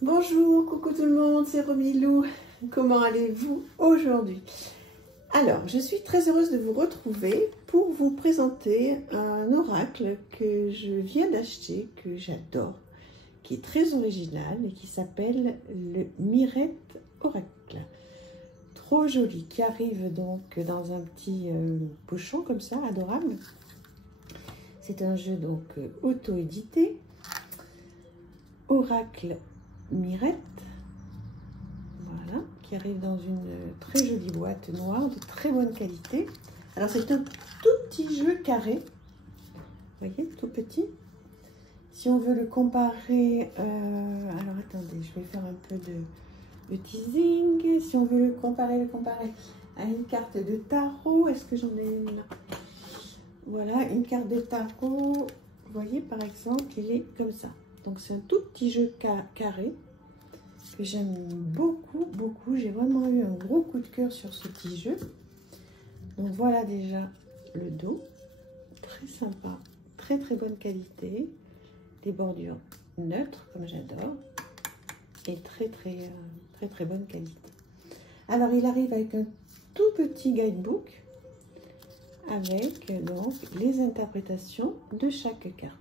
Bonjour, coucou tout le monde, c'est Romilou. Comment allez-vous aujourd'hui? Alors, je suis très heureuse de vous retrouver pour vous présenter un oracle que je viens d'acheter, que j'adore, qui est très original et qui s'appelle le Mirette Oracle. Trop joli, qui arrive donc dans un petit pochon comme ça, adorable. C'est un jeu donc auto-édité. Oracle Mirette, voilà, qui arrive dans une très jolie boîte noire de très bonne qualité. Alors c'est un tout petit jeu carré, vous voyez, tout petit. Si on veut le comparer, alors attendez, je vais faire un peu de teasing. Si on veut le comparer à une carte de tarot, est-ce que j'en ai une? Voilà, une carte de tarot, vous voyez par exemple, il est comme ça. Donc c'est un tout petit jeu carré que j'aime beaucoup, beaucoup. J'ai vraiment eu un gros coup de cœur sur ce petit jeu. Donc voilà déjà le dos, très sympa, très très bonne qualité. Des bordures neutres comme j'adore et très bonne qualité. Alors il arrive avec un tout petit guidebook avec donc les interprétations de chaque carte.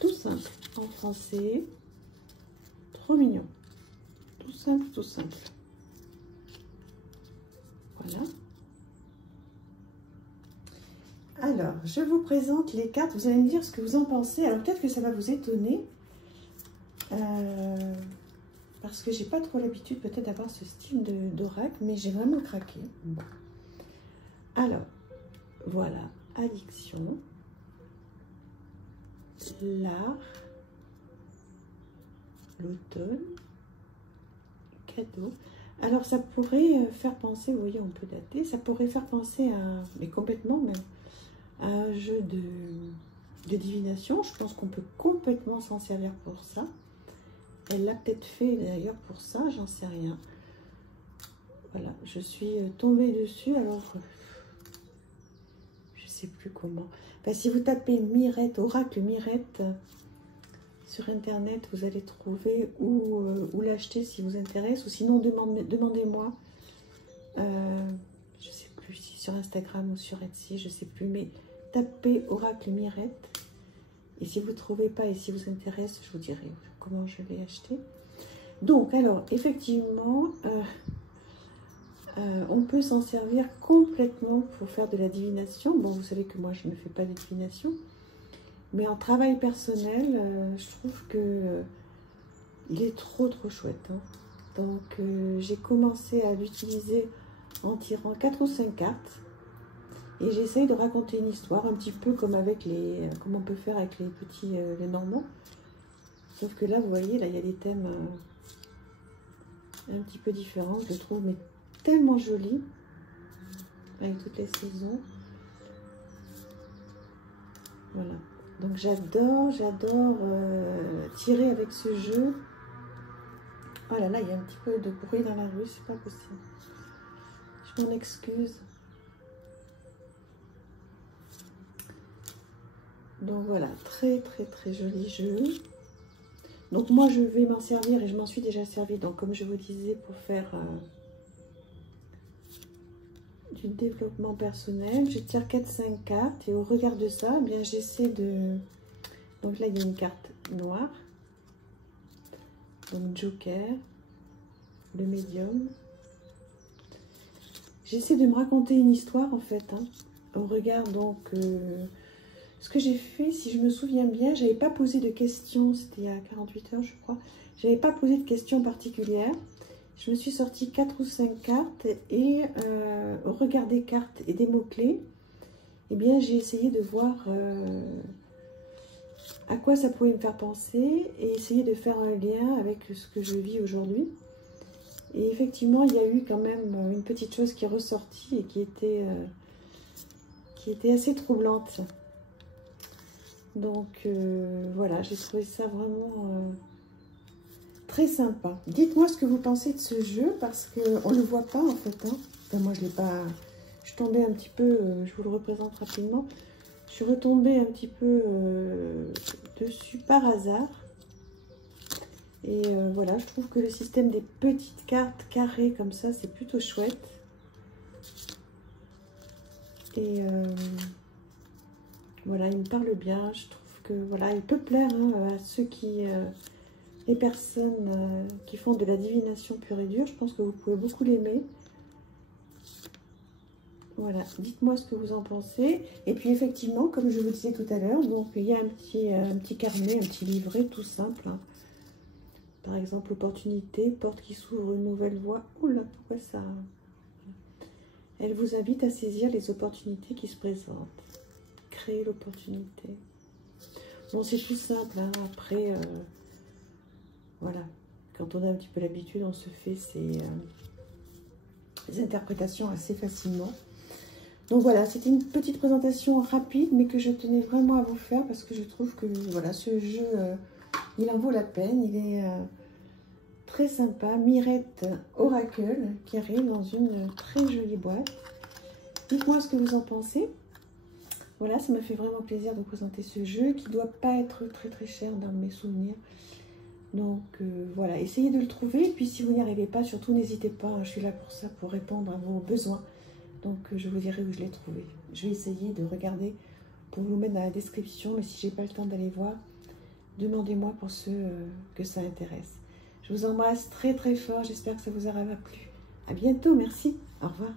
Tout simple, en français, trop mignon, tout simple, tout simple. Voilà. Alors, je vous présente les cartes, vous allez me dire ce que vous en pensez. Alors peut-être que ça va vous étonner, parce que j'ai pas trop l'habitude peut-être d'avoir ce style d'oracle, mais j'ai vraiment craqué. Bon. Alors, voilà, addiction. L'art, l'automne, cadeau. Alors ça pourrait faire penser, vous voyez, on peut dater, ça pourrait faire penser à, mais complètement même, à un jeu de divination. Je pense qu'on peut complètement s'en servir pour ça. Elle l'a peut-être fait d'ailleurs pour ça, j'en sais rien. Voilà, je suis tombée dessus, alors je sais plus comment. Enfin, si vous tapez Mirette, Oracle Mirette sur internet, vous allez trouver où l'acheter si vous intéresse, ou sinon demandez-moi. Je sais plus si sur Instagram ou sur Etsy, je sais plus, mais tapez Oracle Mirette. Et si vous ne trouvez pas et si vous intéresse, je vous dirai comment je l'ai acheté. Donc, alors, effectivement, on peut s'en servir complètement pour faire de la divination. Bon, vous savez que moi, je ne fais pas de divination. Mais en travail personnel, je trouve que il est trop chouette. Hein. Donc, j'ai commencé à l'utiliser en tirant 4 ou 5 cartes. Et j'essaye de raconter une histoire, un petit peu comme avec comme on peut faire avec les petits, les normands. Sauf que là, vous voyez, là, il y a des thèmes un petit peu différents, je trouve, mais tellement jolis, avec toutes les saisons. Voilà. Donc j'adore tirer avec ce jeu. Oh là là, il y a un petit peu de bruit dans la rue, c'est pas possible. Je m'en excuse. Donc voilà, très joli jeu. Donc moi je vais m'en servir et je m'en suis déjà servi. Donc comme je vous disais, pour faire du développement personnel, je tire 4-5 cartes et au regard de ça, eh bien j'essaie de... Donc là il y a une carte noire, donc Joker, le médium. J'essaie de me raconter une histoire en fait, hein, au regard donc... ce que j'ai fait, si je me souviens bien, j'avais pas posé de questions, c'était il y a 48 heures je crois, j'avais pas posé de questions particulières. Je me suis sorti 4 ou 5 cartes et au regard des cartes et des mots-clés, eh bien j'ai essayé de voir à quoi ça pouvait me faire penser et essayer de faire un lien avec ce que je vis aujourd'hui. Et effectivement, il y a eu quand même une petite chose qui est ressortie et qui était assez troublante. Donc voilà, j'ai trouvé ça vraiment très sympa. Dites-moi ce que vous pensez de ce jeu, parce qu'on ne le voit pas en fait. Hein. Enfin, moi, je l'ai pas... Je suis tombée un petit peu, je vous le représente rapidement. Je suis retombée un petit peu dessus par hasard. Et voilà, je trouve que le système des petites cartes carrées comme ça, c'est plutôt chouette. Et voilà, il me parle bien. Je trouve que voilà, il peut plaire à ceux qui, les personnes qui font de la divination pure et dure. Je pense que vous pouvez beaucoup l'aimer. Voilà, dites-moi ce que vous en pensez. Et puis effectivement, comme je vous disais tout à l'heure, donc il y a un petit carnet, un petit livret tout simple. Hein. Par exemple, opportunité, porte qui s'ouvre, une nouvelle voie. Oula, pourquoi ça? Elle vous invite à saisir les opportunités qui se présentent. Créer l'opportunité. Bon, c'est tout simple. Hein. Après, voilà. Quand on a un petit peu l'habitude, on se fait ces interprétations assez facilement. Donc voilà, c'était une petite présentation rapide, mais que je tenais vraiment à vous faire parce que je trouve que voilà, ce jeu, il en vaut la peine. Il est très sympa. Mirette Oracle qui arrive dans une très jolie boîte. Dites-moi ce que vous en pensez. Voilà, ça m'a fait vraiment plaisir de présenter ce jeu qui ne doit pas être très très cher dans mes souvenirs. Donc voilà, essayez de le trouver. Et puis si vous n'y arrivez pas, surtout n'hésitez pas. Hein, je suis là pour ça, pour répondre à vos besoins. Donc je vous dirai où je l'ai trouvé. Je vais essayer de regarder pour vous mettre dans la description. Mais si j'ai pas le temps d'aller voir, demandez-moi pour ceux que ça intéresse. Je vous embrasse très très fort. J'espère que ça vous aura plu. À bientôt, merci. Au revoir.